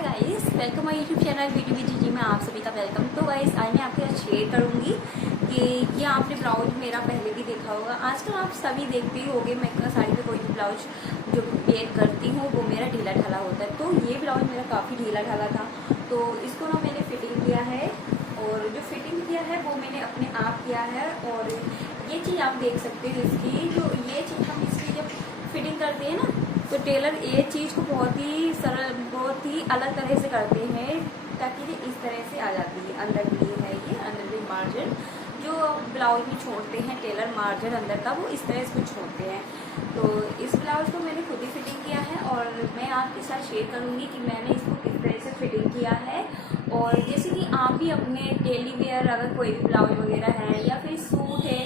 Hi guys, welcome my YouTube channel video with जीजी में आप सभी का वेलकम। तो गाइस आज मैं आपके साथ शेयर करूंगी कि ये आपने ब्लाउज मेरा पहले भी देखा होगा। आजकल आप सभी देखते ही होंगे, मैं साड़ी पे कोई भी ब्लाउज जो वेयर करती हूँ वो मेरा ढीला ढाला होता है। तो ये ब्लाउज मेरा काफ़ी ढीला ढाला था, तो इसको ना मैंने फिटिंग किया है। और जो फिटिंग किया है वो मैंने अपने आप किया है। और ये चीज़ आप देख सकते हैं, इसकी जो ये चीज़ हम इसकी जब फिटिंग करते हैं ना, तो टेलर ये चीज़ को बहुत ही सरल, बहुत ही अलग तरह से करते हैं ताकि ये इस तरह से आ जाती है। अंदर भी है, ये अंदर भी मार्जिन जो ब्लाउज में छोड़ते हैं टेलर, मार्जिन अंदर का वो इस तरह से छोड़ते हैं। तो इस ब्लाउज को मैंने खुद ही फिटिंग किया है और मैं आपके साथ शेयर करूँगी कि मैंने इसको किस तरह से फिटिंग किया है। और जैसे कि आप भी अपने डेली वेयर अगर कोई भी ब्लाउज वगैरह है या फिर सूट है,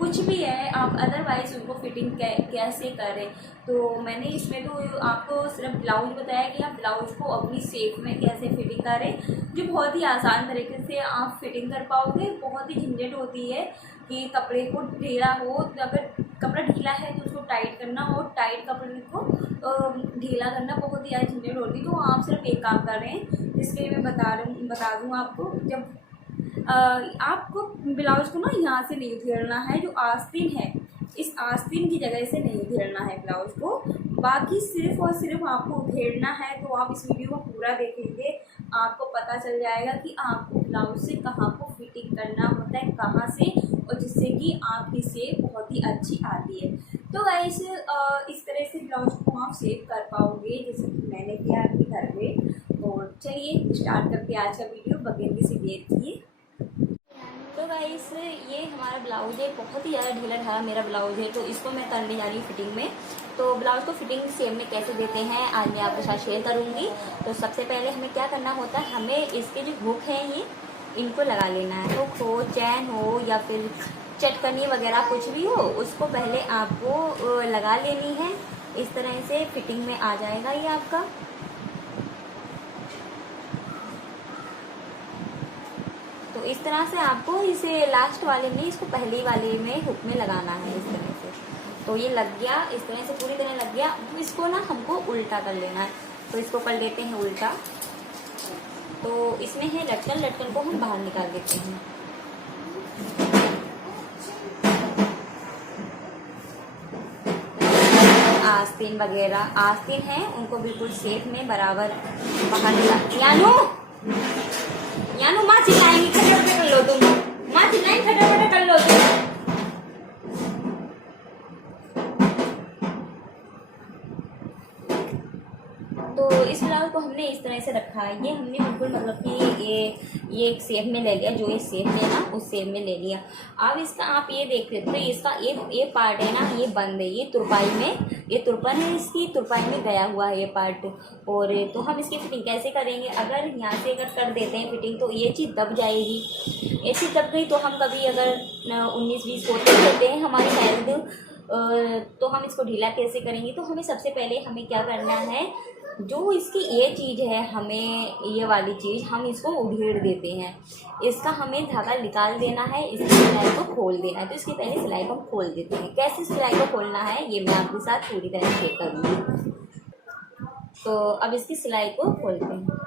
कुछ भी है, आप अदरवाइज उनको फिटिंग कैसे करें। तो मैंने इसमें तो आपको सिर्फ ब्लाउज बताया कि आप ब्लाउज को अपनी शेप में कैसे फिटिंग करें, जो बहुत ही आसान तरीके से आप फिटिंग कर पाओगे। बहुत ही झंझट होती है कि कपड़े को ढीला हो, तो अगर कपड़ा ढीला है तो उसको टाइट करना, और टाइट कपड़े को ढीला करना बहुत ही ज़्यादा झंझट होती है। तो आप सिर्फ एक काम कर रहे हैं, जिसके लिए मैं बता दूँ आपको। जब आपको ब्लाउज को ना यहाँ से नहीं उधेड़ना है, जो आस्तीन है इस आस्तीन की जगह से नहीं उधेड़ना है ब्लाउज को, बाकी सिर्फ और सिर्फ आपको उधेड़ना है। तो आप इस वीडियो को पूरा देखेंगे, आपको पता चल जाएगा कि आपको ब्लाउज से कहाँ को फिटिंग करना होता है, कहाँ से, और जिससे कि आपकी शेप बहुत ही अच्छी आती है। तो गाइस इस तरह से ब्लाउज को आप शेप कर पाओगे जैसे कि मैंने किया अपने घर में। और चलिए स्टार्ट करते हैं आज का वीडियो, बगैर किसी देर किए। तो गाइस ये हमारा ब्लाउज है, बहुत ही ज़्यादा ढीला ढाला मेरा ब्लाउज है, तो इसको मैं करने जा रही हूँ फिटिंग में। तो ब्लाउज को फिटिंग शेप में कैसे देते हैं आज मैं आपके साथ शेयर करूँगी। तो सबसे पहले हमें क्या करना होता है, हमें इसके जो हुक हैं ये इनको लगा लेना है। हुक हो, चैन हो या फिर चटकनी वगैरह कुछ भी हो, उसको पहले आपको लगा लेनी है। इस तरह से फिटिंग में आ जाएगा ये आपका। तो इस तरह से आपको इसे लास्ट वाले में, इसको पहले वाले में हुक में लगाना है इस तरह से। तो ये लग गया, इस तरह से पूरी तरह लग गया। तो इसको ना हमको उल्टा कर लेना है, तो इसको कर लेते हैं उल्टा। तो इसमें है लटकन, लटकन को हम बाहर निकाल देते हैं। आस्तीन वगैरह आस्तीन है उनको बिल्कुल शेप में बराबर बाहर निकाल। यानू माँ चिल्लाएंगी, खड़े कर लो तुम, माँ चिल्लाएंगी, खड़े कर लो तुम। तो इस ब्लाउज को हमने इस तरह से रखा है। ये हमने बिल्कुल मतलब कि ये एक शेप में ले लिया, जो ये शेप लेना उस शेप में ले लिया। अब इसका आप ये देख लेते, तो इसका ये पार्ट है ना, ये बंद है, ये तुरपाई में, ये तुरपन है, इसकी तुरपाई में गया हुआ है ये पार्ट। और तो हम इसकी फिटिंग कैसे करेंगे, अगर यहाँ से अगर कर देते हैं फिटिंग तो ये चीज़ दब जाएगी। ये चीज़ दब गई तो हम कभी अगर 19-20 होते रहते हैं हमारी हेल्थ, तो हम इसको ढीला कैसे करेंगे। तो हमें सबसे पहले हमें क्या करना है, जो इसकी ये चीज़ है, हमें ये वाली चीज़ हम इसको उधेड़ देते हैं। इसका हमें धागा निकाल देना है, इसकी सिलाई को खोल देना है। तो इसके पहले सिलाई को खोल देते हैं। कैसे सिलाई को खोलना है ये मैं आपके साथ पूरी तरह शेयर करूँगी। तो अब इसकी सिलाई को खोलते हैं।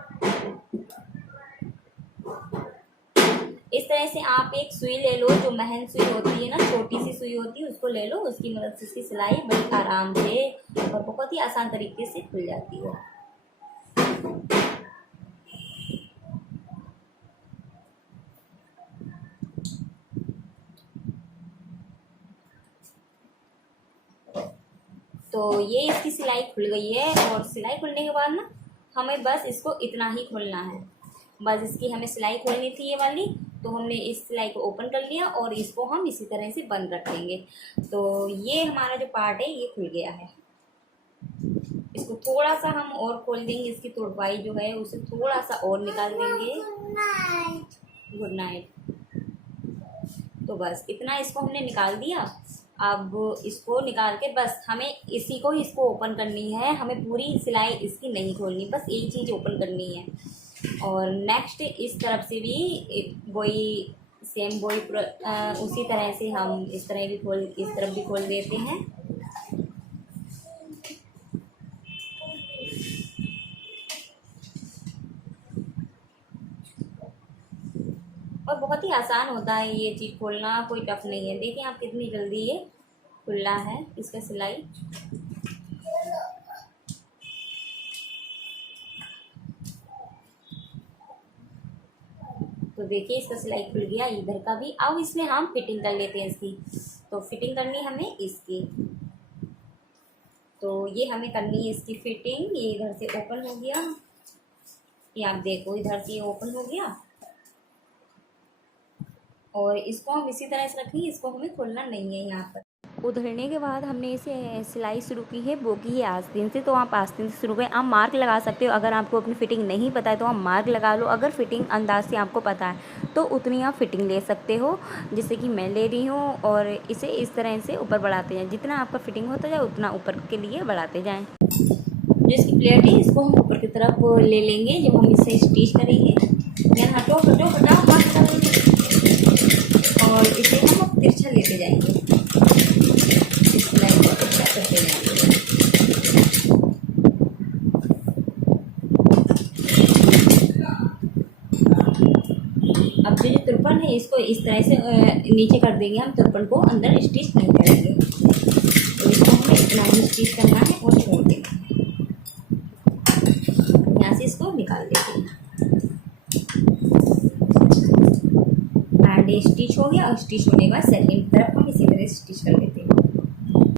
इस तरह से आप एक सुई ले लो, जो महन सुई होती है ना, छोटी सी सुई होती है, उसको ले लो। उसकी मदद से इसकी सिलाई बड़ी आराम से और बहुत ही आसान तरीके से खुल जाती है। तो ये इसकी सिलाई खुल गई है। और सिलाई खुलने के बाद ना हमें बस इसको इतना ही खोलना है, बस इसकी हमें सिलाई खोलनी थी ये वाली। तो हमने इस सिलाई को ओपन कर लिया और इसको हम इसी तरह से बंद रखेंगे। तो ये हमारा जो पार्ट है ये खुल गया है। इसको थोड़ा सा हम और खोल देंगे, इसकी तुरपाई जो है उसे थोड़ा सा और निकाल देंगे। Good night. तो बस इतना इसको हमने निकाल दिया। अब इसको निकाल के बस हमें इसको ओपन करनी है। हमें पूरी सिलाई इसकी नहीं खोलनी, बस एक चीज़ ओपन करनी है। और नेक्स्ट इस तरफ से भी वही सेम वही उसी तरह से हम इस तरफ भी खोल देते हैं। बहुत ही आसान होता है ये चीज़ खोलना, कोई टफ नहीं है। देखिए आप कितनी जल्दी ये खुला है इसका सिलाई। तो देखिए इसका सिलाई खुल गया इधर का भी। अब इसमें हम फिटिंग कर लेते हैं इसकी। तो फिटिंग करनी है हमें इसकी, तो ये हमें करनी है इसकी फिटिंग। ये इधर से ओपन हो गया, ये आप देखो इधर से ये ओपन हो गया, और इसको हम इसी तरह से रखेंगे, इसको हमें खोलना नहीं है। यहाँ पर उधरने के बाद हमने इसे सिलाई शुरू की है, वो की है आस्तीन से। तो आप आस्तीन से शुरू करें। आप मार्क लगा सकते हो, अगर आपको अपनी फ़िटिंग नहीं पता है तो आप मार्क लगा लो। अगर फ़िटिंग अंदाज से आपको पता है तो उतनी आप फ़िटिंग ले सकते हो, जैसे कि मैं ले रही हूँ। और इसे इस तरह से ऊपर बढ़ाते जाएँ, जितना आपका फ़िटिंग होता जाए उतना ऊपर के लिए बढ़ाते जाएँ। जो इसकी प्लेट है इसको हम ऊपर की तरफ ले लेंगे जब हम इसे स्टिच करेंगे। यहाँ हटो हटो हटाओ, और इसे हम अब तिरछा लेते जाएंगे, इस सिलाई को तिरछा करते जाएंगे। अब जो तुरपन है इसको इस तरह से नीचे कर देंगे हम, तुरपन को अंदर स्टिच नहीं करेंगे। तो इसको हमें इतना ही स्टिच करना है और छोड़ देना है। यहाँ से इसको निकाल देते हैं। एंड स्टिच हो गया, और स्टिच होने के बाद सेकेंड तरफ हम इसी तरह स्टिच कर लेते हैं।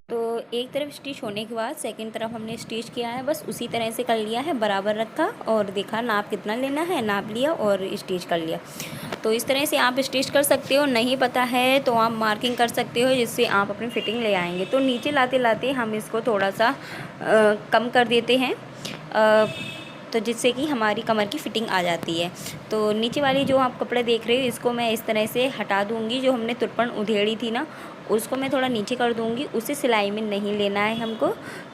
तो एक तरफ स्टिच होने के बाद सेकंड तरफ हमने स्टिच किया है, बस उसी तरह से कर लिया है, बराबर रखा और देखा नाप कितना लेना है, नाप लिया और स्टिच कर लिया। तो इस तरह से आप स्टिच कर सकते हो। नहीं पता है तो आप मार्किंग कर सकते हो, जिससे आप अपनी फ़िटिंग ले आएंगे। तो नीचे लाते लाते हम इसको थोड़ा सा कम कर देते हैं, तो जिससे कि हमारी कमर की फ़िटिंग आ जाती है। तो नीचे वाली जो आप कपड़े देख रहे हो इसको मैं इस तरह से हटा दूँगी। जो हमने तुरपन उधेड़ी थी ना, उसको मैं थोड़ा नीचे कर दूँगी, उसे सिलाई में नहीं लेना है हमको।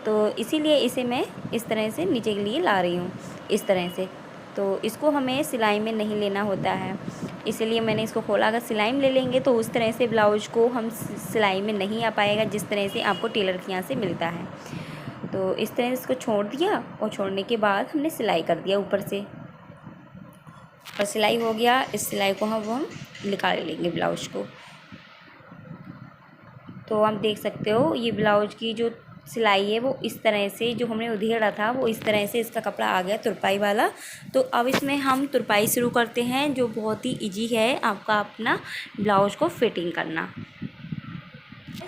तो इसीलिए इसे मैं इस तरह से नीचे के लिए ला रही हूँ, इस तरह से। तो इसको हमें सिलाई में नहीं लेना होता है, इसीलिए मैंने इसको खोला। अगर सिलाई में ले लेंगे तो उस तरह से ब्लाउज को हम सिलाई में नहीं आ पाएगा, जिस तरह से आपको टेलर के यहाँ से मिलता है। तो इस तरह से इसको छोड़ दिया, और छोड़ने के बाद हमने सिलाई कर दिया ऊपर से, और सिलाई हो गया। इस सिलाई को हम निकाल लेंगे ब्लाउज को। तो आप देख सकते हो ये ब्लाउज की जो सिलाई है वो इस तरह से, जो हमने उधेड़ा था वो इस तरह से इसका कपड़ा आ गया तुरपाई वाला। तो अब इसमें हम तुरपाई शुरू करते हैं, जो बहुत ही इजी है आपका अपना ब्लाउज को फिटिंग करना।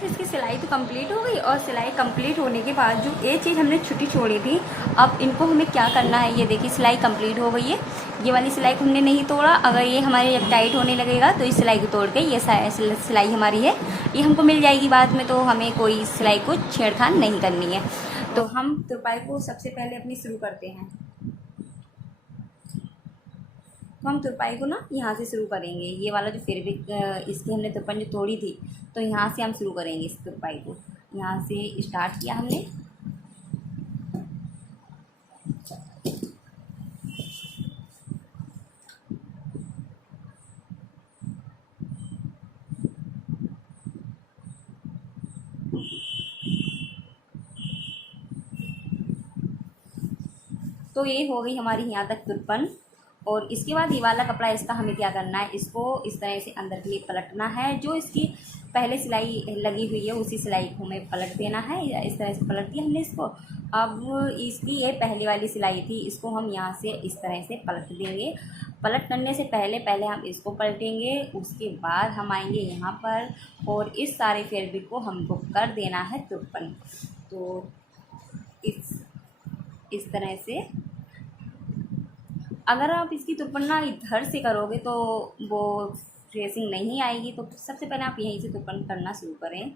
इसकी सिलाई तो कंप्लीट हो गई, और सिलाई कंप्लीट होने के बाद जो ये चीज़ हमने छुट्टी छोड़ी थी, अब इनको हमें क्या करना है, ये देखिए सिलाई कंप्लीट हो गई है। ये वाली सिलाई को हमने नहीं तोड़ा। अगर ये हमारे जब टाइट होने लगेगा तो इस सिलाई को तोड़ के ये सिलाई हमारी है, ये हमको मिल जाएगी बाद में। तो हमें कोई सिलाई को छेड़खान नहीं करनी है। तो हम तुरपाई को सबसे पहले अपनी शुरू करते हैं। तो हम तुरपाई को ना यहाँ से शुरू करेंगे। ये वाला जो फिर भी इसकी हमने तुरपाई जो तोड़ी थी, तो यहाँ से हम शुरू करेंगे इस तुरपाई को। यहाँ से स्टार्ट किया हमने। तो ये हो गई हमारी यहाँ तक तुरपन। और इसके बाद ये वाला कपड़ा इसका हमें क्या करना है, इसको इस तरह से अंदर के लिए पलटना है। जो इसकी पहले सिलाई लगी हुई है उसी सिलाई को हमें पलट देना है। इस तरह से पलट दिया हमने इसको। अब इसकी ये पहले वाली सिलाई थी, इसको हम यहाँ से इस तरह से पलट देंगे। पलट करने से पहले पहले हम इसको पलटेंगे, उसके बाद हम आएंगे यहाँ पर, और इस सारे फैब्रिक को हमको कर देना है तुरपन। तो इस तरह से अगर आप इसकी तुरपन्ना इधर से करोगे तो वो ड्रेसिंग नहीं आएगी। तो सबसे पहले आप यहीं से तुरपन करना शुरू करें।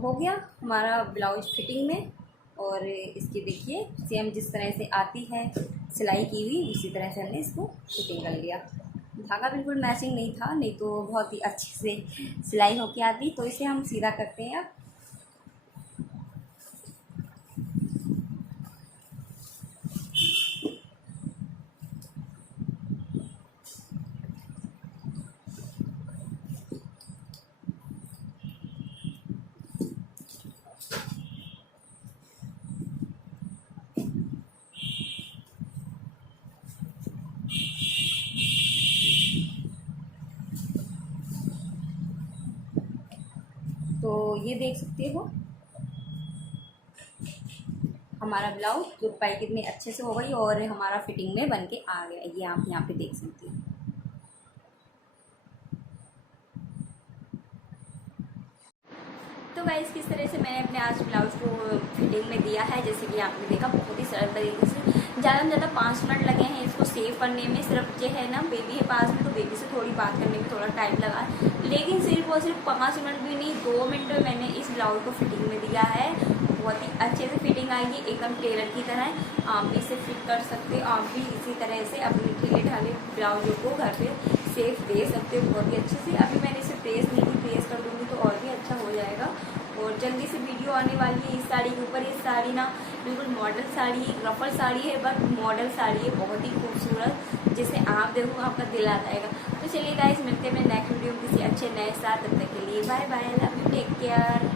हो गया हमारा ब्लाउज फिटिंग में। और इसकी देखिए सेम जिस तरह से आती है सिलाई की हुई उसी तरह से हमने इसको फिटिंग कर लिया। धागा बिल्कुल मैचिंग नहीं था, नहीं तो बहुत ही अच्छे से सिलाई होके आती। तो इसे हम सीधा करते हैं अब। तो ये देख सकते हो हमारा ब्लाउज तुरपाई कितने अच्छे से हो गई और हमारा फिटिंग में बन के आ गया। ये आप यहाँ पे देख सकते हो। तो गाइस किस तरह से मैंने अपने आज ब्लाउज को फिटिंग में दिया है, जैसे कि आपने देखा बहुत ही सरल तरीके से। ज़्यादा से ज़्यादा 5 मिनट लगे हैं इसको सेव करने में। सिर्फ जो है ना बेबी है पास में, तो बेबी से थोड़ी बात करने में थोड़ा टाइम लगा, लेकिन सिर्फ और सिर्फ 5 मिनट भी नहीं 2 मिनट में मैंने इस ब्लाउज को फिटिंग में दिया है। बहुत ही अच्छे से फिटिंग आएगी, एकदम टेलर की तरह। आप भी इसे फिट कर सकते हो, आप भी इसी तरह से अपने ढीले ढाले ब्लाउजों को घर पे सेफ दे सकते हो बहुत ही अच्छे से। अभी मैंने इसे प्रेस नहीं की, प्रेस कर दूँगी तो और भी अच्छा हो जाएगा। और जल्दी से वीडियो आने वाली है इस साड़ी के ऊपर। ये साड़ी ना बिल्कुल मॉडल साड़ी, रफल साड़ी है बट मॉडल साड़ी है, बहुत ही खूबसूरत, जिसे आप देखो आपका दिल आ जाएगा। तो चलिए गाइस मिलते हैं नेक्स्ट वीडियो किसी अच्छे नए साथ। तब तक के लिए bye bye, love you, take care.